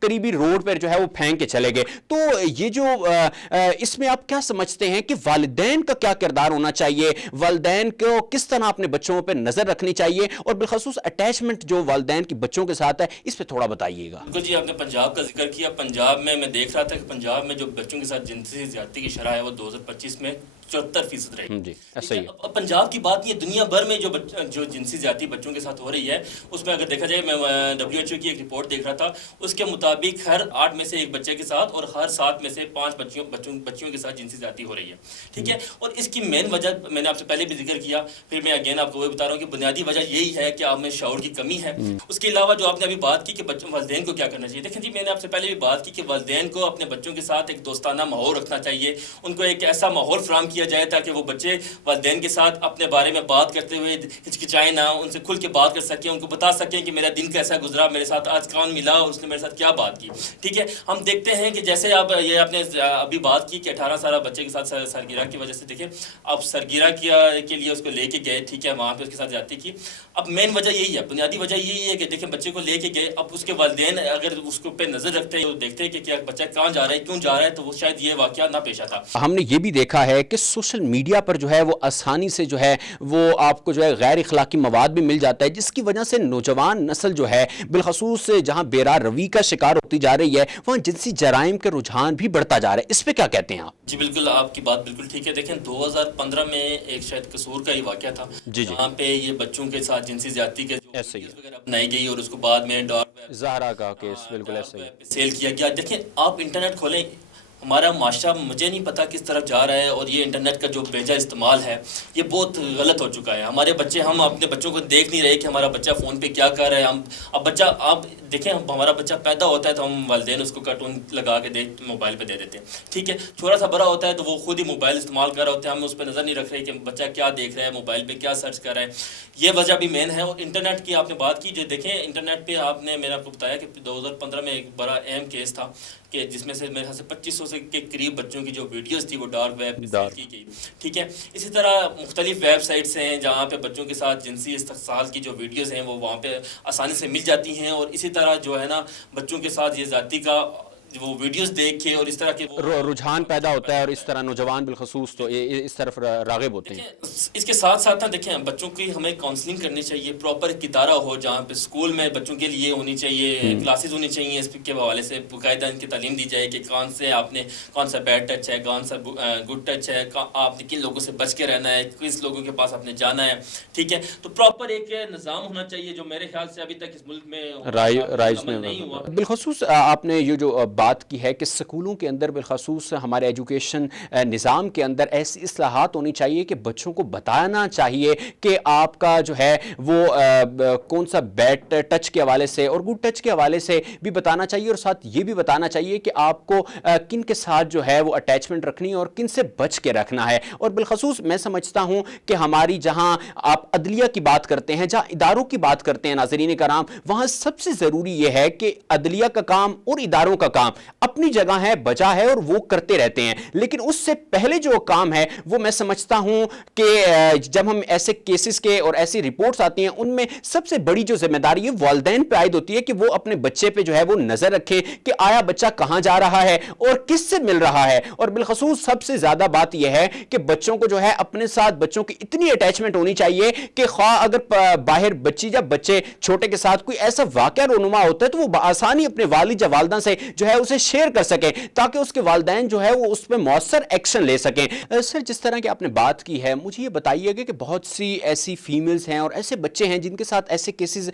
قریبی روڈ پر جو ہے وہ پھینک کے چلے گئے. تو یہ جو اس میں آپ کیا سمجھتے ہیں کہ والدین کا کیا کردار ہونا چاہیے, والدین کو کس طرح اپنے بچوں پہ نظر رکھنی چاہیے, اور بالخصوص اٹیچمنٹ جو والدین کی بچوں کے ساتھ ہے اس پہ تھوڑا بتائیے گا. بالکل جی, آپ نے پنجاب کا ذکر کیا. پنجاب میں دیکھ رہا تھا کہ پنجاب میں جو بچوں کے ساتھ جنسی زیادتی کی شرح ہے وہ 2025 میں 74% رہی. جی ایسا ہی ہے. پنجاب کی بات یہ دنیا بھر میں جو جنسی زیادتی بچوں کے ساتھ ہو رہی ہے اس میں اگر دیکھا جائے, میں WHO کی ایک رپورٹ دیکھ رہا تھا, اس کے مطابق ہر 8 میں سے ایک بچے کے ساتھ اور ہر 7 میں سے 5 بچیوں کے ساتھ جنسی زیادتی ہو رہی ہے. ٹھیک ہے, اور اس کی مین وجہ میں نے آپ سے پہلے بھی ذکر کیا, پھر میں اگین آپ کو وہ بتا رہا ہوں کہ بنیادی وجہ یہی ہے کہ آپ میں شعور کی کمی ہے. اس کے علاوہ جو آپ نے ابھی بات کی کہ والدین کو کیا کرنا چاہیے, دیکھیں جی میں نے آپ سے پہلے بھی بات کی کہ والدین کو اپنے بچوں کے ساتھ ایک دوستانہ ماحول رکھنا چاہیے. ان کو ایک ایسا ماحول فراہم کیا جائے تاکہ وہ بچے والدین کے ساتھ اپنے بارے میں بات کرتے ہوئے ہچکچائیں نہ, ان سے کھل کے بات کر سکیں, ان کو بتا سکیں کہ میرا دن کیسا گزرا, میرے ساتھ آج کون ملا اور اس نے میرے ساتھ کیا بات کی. ٹھیک ہے, ہم دیکھتے ہیں کہ جیسے آپ نے ابھی بات کی کہ 18 سالہ بچے کے ساتھ سرگرہ کی وجہ سے, دیکھیں آپ سرگرہ کے لیے اس کو لے کے گئے, ٹھیک ہے, وہاں پہ اس کے ساتھ زیادتی کی. اب مین وجہ یہی ہے, بنیادی وجہ یہی ہے کہ دیکھیں بچے کو لے کے گئے, اب اس کے والدین اگر اس کو پہ نظر رکھتے ہیں, دیکھتے ہیں کہ کیا بچہ کہاں جا رہا ہے, کیوں جا رہا ہے, تو وہ شاید یہ واقعہ نہ پیش آتا. ہم نے یہ بھی دیکھا ہے کہ سوشل میڈیا پر جو ہے وہ آسانی سے جو ہے وہ آپ کو جو ہے غیر اخلاقی مواد بھی مل جاتا ہے, جس کی وجہ سے نوجوان نسل جو ہے بالخصوص جہاں بیرار روی کا شکار ہوتی جا رہی ہے, وہاں جنسی جرائم کے رجحان بھی بڑھتا جا رہا ہے. اس پہ کیا کہتے ہیں آپ؟ جی بالکل, آپ کی بات بالکل ٹھیک ہے. دیکھیں 2015 میں ایک شاید قصور کا ہی واقعہ تھا, جہاں پہ یہ بچوں کے ساتھ جنسی زیادتی کے جو ویڈیوز وغیرہ اپنائی گئی اور اس کو بعد میں ڈارک ویب زہرا کا کیس بالکل ایسا ہی سیل کیا گیا. دیکھیں آپ انٹرنیٹ کھولیں, ہمارا معاشرہ مجھے نہیں پتا کس طرف جا رہا ہے, اور یہ انٹرنیٹ کا جو بیجا استعمال ہے یہ بہت غلط ہو چکا ہے. ہمارے بچے, ہم اپنے بچوں کو دیکھ نہیں رہے کہ ہمارا بچہ فون پہ کیا کر رہا ہے. اب بچہ, آپ دیکھیں ہمارا بچہ پیدا ہوتا ہے تو ہم والدین اس کو کارٹون لگا کے موبائل پہ دے دیتے ہیں. ٹھیک ہے, چھوٹا سا بڑا ہوتا ہے تو وہ خود ہی موبائل استعمال کر رہا ہوتا ہے, ہم اس پہ نظر نہیں رکھ رہے کہ بچہ کیا دیکھ رہا ہے, موبائل پہ کیا سرچ کر رہا ہے. یہ وجہ بھی مین ہے. اور انٹرنیٹ کی آپ نے بات کی, جو دیکھیں انٹرنیٹ پہ آپ نے, میں نے آپ کو بتایا کہ 2015 میں ایک بڑا اہم کیس تھا کہ جس میں سے میرے خیال سے 2500 کے قریب بچوں کی جو ویڈیوز تھی وہ ڈارک ویب پہ سیل کی گئی. ٹھیک ہے, اسی طرح مختلف ویب سائٹس ہیں جہاں پہ بچوں کے ساتھ جنسی استحصال کی جو ویڈیوز ہیں وہ وہاں پہ آسانی سے مل جاتی ہیں. اور اسی طرح جو ہے نا بچوں کے ساتھ یہ ذاتی کا وہ ویڈیوز دیکھ کے اور اس طرح کے رجحان پیدا ہوتا ہے, اور اس طرح نوجوان بالخصوص تو اس طرف راغب ہوتے ہیں. اس کے ساتھ ساتھ دیکھیں بچوں کی ہمیں کاؤنسلنگ کرنی چاہیے, پراپر ایک ادارہ ہو جہاں پہ اسکول میں بچوں کے لیے ہونی چاہیے, کلاسز ہونی چاہیے, اس کے حوالے سے باقاعدہ ان کی تعلیم دی جائے کہ کون سا بیڈ ٹچ ہے, کون سا گڈ ٹچ ہے, آپ نے کن لوگوں سے بچ کے رہنا ہے, کس لوگوں کے پاس آپ نے جانا ہے. ٹھیک ہے, تو پراپر ایک نظام ہونا چاہیے جو میرے خیال سے ابھی تک اس ملک میں رائج نہیں ہوا. بالخصوص آپ نے یہ جو بات کی ہے کہ سکولوں کے اندر بالخصوص ہمارے ایجوکیشن نظام کے اندر ایسی اصلاحات ہونی چاہیے کہ بچوں کو بتانا چاہیے کہ آپ کا جو ہے وہ کون سا بیڈ ٹچ کے حوالے سے اور گڈ ٹچ کے حوالے سے بھی بتانا چاہیے, اور ساتھ یہ بھی بتانا چاہیے کہ آپ کو کن کے ساتھ جو ہے وہ اٹیچمنٹ رکھنی ہے اور کن سے بچ کے رکھنا ہے. اور بالخصوص میں سمجھتا ہوں کہ ہماری جہاں آپ عدلیہ کی بات کرتے ہیں, جہاں اداروں کی بات کرتے ہیں ناظرین کرام, وہاں سب سے ضروری یہ ہے کہ عدلیہ کا کام اور اداروں کا کام اپنی جگہ ہے, بجا ہے, اور وہ کرتے رہتے ہیں. لیکن اس سے پہلے جو کام ہے وہ میں سمجھتا ہوں کہ جب ہم ایسے کیسز کے اور ایسی رپورٹس آتی ہیں, ان میں سب سے بڑی جو ذمہ داری ہے والدین پہ عائد ہوتی ہے کہ وہ اپنے بچے پہ جو ہے وہ نظر رکھے کہ آیا بچہ کہاں جا رہا ہے اور کس سے مل رہا ہے. اور بالخصوص سب سے زیادہ بات یہ ہے کہ بچوں کو جو ہے اپنے ساتھ بچوں کی اتنی اٹیچمنٹ ہونی چاہیے کہ خواہ اگر باہر بچے چھوٹے کے ساتھ کوئی ایسا واقعہ رونما ہوتا ہے تو وہ بآسانی اپنے والد یا والدہ سے جو ہے اسے شیئر کر سکیں تاکہ اس کے والدین جو ہے وہ اس پہ مؤثر ایکشن لے سکیں. سر جس طرح کی آپ نے بات کی ہے, مجھے یہ بتائیے گا کہ بہت سی ایسی فیمیلز ہیں اور ایسے بچے ہیں جن کے ساتھ ایسے کیسز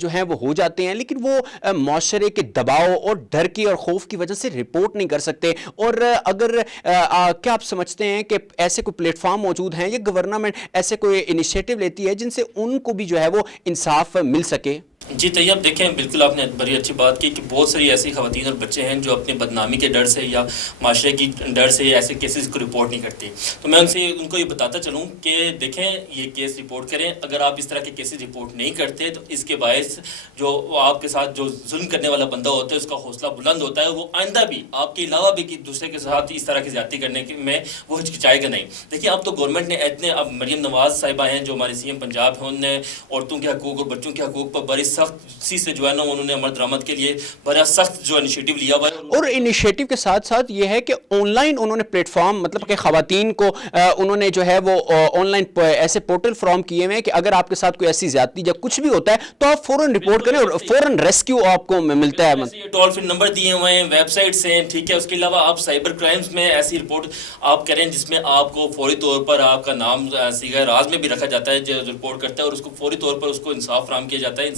جو ہیں وہ ہو جاتے ہیں, لیکن وہ معاشرے کے دباؤ اور ڈر کی اور خوف کی وجہ سے رپورٹ نہیں کر سکتے. اور اگر کیا آپ سمجھتے ہیں کہ ایسے کوئی پلیٹ فارم موجود ہیں یا گورنمنٹ ایسے کوئی انیشیٹو لیتی ہے جن سے ان کو بھی جو ہے وہ انصاف مل سکے؟ جی طیب, دیکھیں بالکل آپ نے بڑی اچھی بات کی کہ بہت ساری ایسی خواتین اور بچے ہیں جو اپنی بدنامی کے ڈر سے یا معاشرے کی ڈر سے ایسے کیسز کو رپورٹ نہیں کرتے. تو میں ان کو یہ بتاتا چلوں کہ دیکھیں یہ کیس رپورٹ کریں. اگر آپ اس طرح کے کیسز رپورٹ نہیں کرتے تو اس کے باعث جو آپ کے ساتھ جو ظلم کرنے والا بندہ ہوتا ہے اس کا حوصلہ بلند ہوتا ہے, وہ آئندہ بھی آپ کے علاوہ بھی دوسرے کے ساتھ اس طرح کی زیادتی کرنے میں وہ ہچکچائے گا نہیں. دیکھیے اب تو گورنمنٹ نے اتنے, اب مریم نواز صاحبہ ہیں جو ہماری سی ایم پنجاب ہیں, انہوں نے عورتوں کے حقوق اور بچوں کے حقوق پر بڑی سختی سے جو ہے نا انہوں نے عمل درآمد کے لیے بڑا سخت جو انیشیٹو لیا ہوا ہے. اور انیشیٹو کے ساتھ ساتھ یہ ہے کہ آن لائن انہوں نے پلیٹ فارم مطلب کہ خواتین کو انہوں نے جو ہے وہ آن لائن ایسے پورٹل فارم کیے ہوئے ہیں کہ اگر آپ کے ساتھ کوئی ایسی زیادتی یا کچھ بھی ہوتا ہے تو آپ فوراً رپورٹ کریں اور فوراً ریسکیو آپ کو ملتا ہے. یہ ٹول فری نمبر دیے ہوئے ہیں, ویب سائٹس ہیں, ٹھیک ہے. اس کے علاوہ آپ سائبر کرائمز میں ایسی رپورٹ آپ کریں جس میں آپ کو فوری طور پر آپ کا نام صیغہ راز میں بھی رکھا جاتا ہے جو رپورٹ کرتا ہے, اور اس کو فوری طور پر اس کو انصاف فراہم کیا جاتا ہے.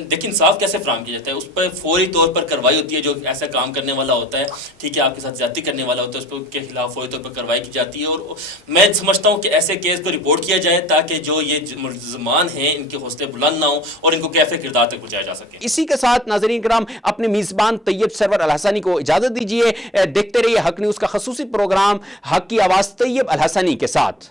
دیکھیں انصاف کیسے فراہم کیا جاتا ہے, اس پر فوری طور پر کارروائی ہوتی ہے. جو ایسا کام کرنے والا ہوتا ہے, ٹھیک ہے, آپ کے ساتھ زیادتی کرنے والا ہوتا ہے, اس کے خلاف فوری طور پر کارروائی کی جاتی ہے. اور میں سمجھتا ہوں کہ ایسے کیس کو رپورٹ کیا جائے تاکہ جو یہ ملزمان ہیں ان کے حوصلے بلند نہ ہوں اور ان کو کیفے کردار تک پہنچایا جا سکے. اسی کے ساتھ ناظرین کرام اپنے میزبان طیب سرور الحسنی کو اجازت دیجیے. دیکھتے رہیے حق نیوز کا خصوصی پروگرام حق کی آواز طیب الحسنی کے ساتھ.